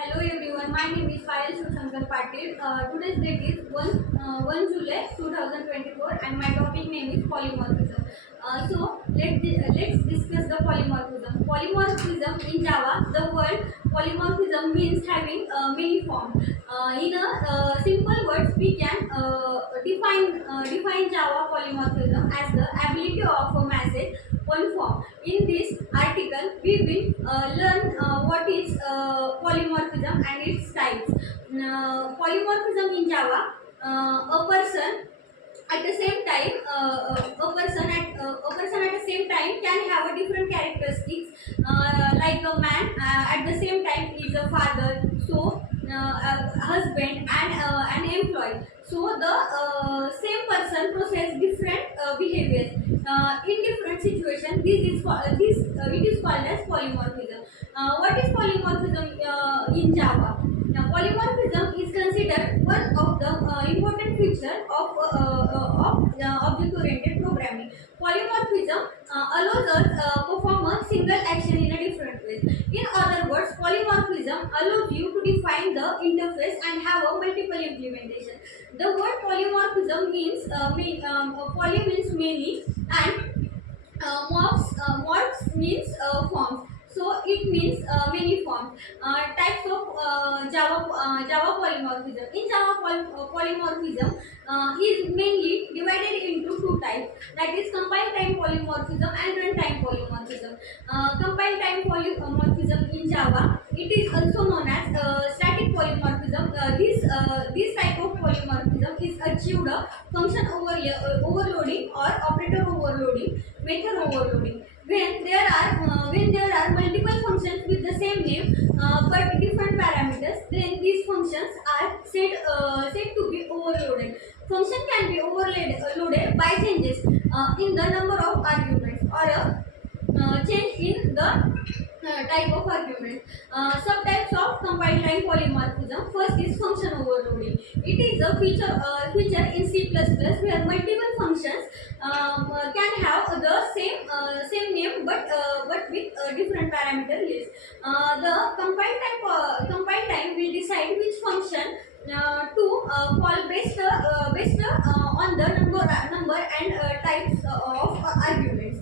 Hello everyone, my name is Payal Shivshankar Patil. Today's date is 1 July 2024 and my topic name is polymorphism. Let's discuss the polymorphism. Polymorphism in Java, the word polymorphism means having many forms. In simple words, we can define Java polymorphism as the ability of a message one form. In this article, we will learn what is polymorphism and its types. Polymorphism in Java, a person at the same time a person at the same time can have a different characteristics, like a man at the same time is a father, so a husband and an employee, so the same person possess different behaviors in different situations. It is called as polymorphism. What is polymorphism in Java? Now, polymorphism is considered one of the important features of object-oriented programming. Polymorphism allows us perform a single action in a different way. In other words, polymorphism allows you to define the interface and have a multiple implementation. The word polymorphism means poly means many and morphs means forms. So it means many forms. Types of Java polymorphism. In Java polymorphism is mainly divided into two types. That is compile time polymorphism and runtime polymorphism. Compile time polymorphism in Java, it is also known as static polymorphism. This type of polymorphism is achieved function overloading or operator overloading, method overloading. When there are multiple functions with the same name but different parameters, then these functions are said to be overloaded. Function can be overloaded by changes in the number of arguments or a change in the type of argument. Subtypes of compile time polymorphism. First is function overloading. It is a feature in C++ where multiple functions can have the same name but with different parameter list. The compile time will decide which function to call based on the number and types of arguments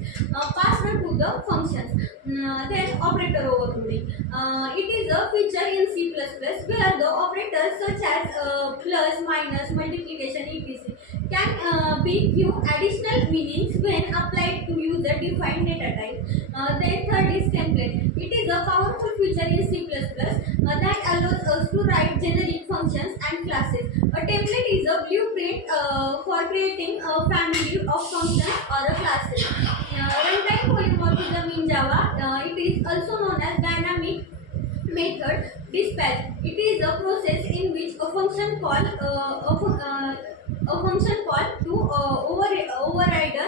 passed to the functions. Then operator overloading. It is a feature in C++ where the operators such as plus, minus, multiplication, etc. can be give additional meanings when applied to user-defined data type. Then third is template. It is a powerful feature in C++ that allows us to write generic functions and classes. A template is a blueprint for creating a family of functions or a classes. Runtime polymorphism in Java, it is also known as dynamic method dispatch. It is a process in which a function call to override a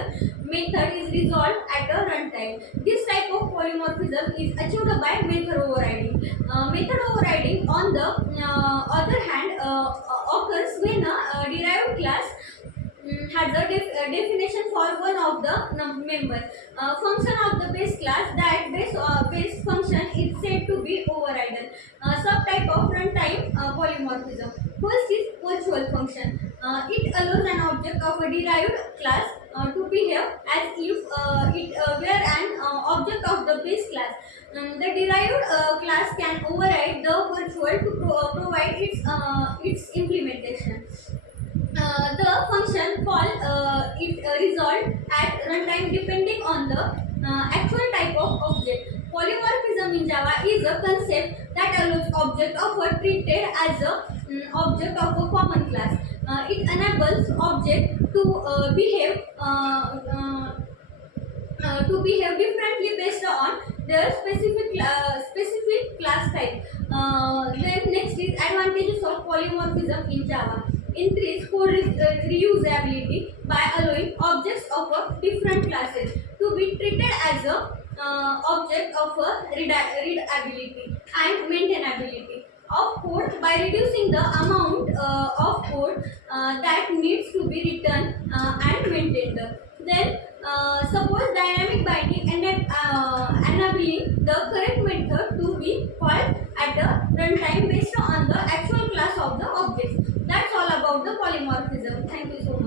method is resolved at a runtime. This type of polymorphism is achieved by method overriding. Method overriding, on the other hand, occurs when a derived class has a definition for one of the members. Function of the base class, that base function is said to be overridden. Subtype of runtime polymorphism. First is virtual function. It allows an object of a derived class to behave as if it were an object of the base class. The derived class can override the virtual to provide its implementation. The function call it resolved at runtime depending on the actual type of object. Polymorphism in Java is a concept that allows object of a treated as a object of a common class. It enables object to behave differently based on their specific class type. Then next is advantages of polymorphism in Java. Increase code reusability by allowing objects of a different classes to be treated as a object of a readability and maintainability of code by reducing the amount of code that needs to be written and maintained. Then suppose dynamic binding and enabling the correct method to be called at the runtime polymorphism. Thank you so much.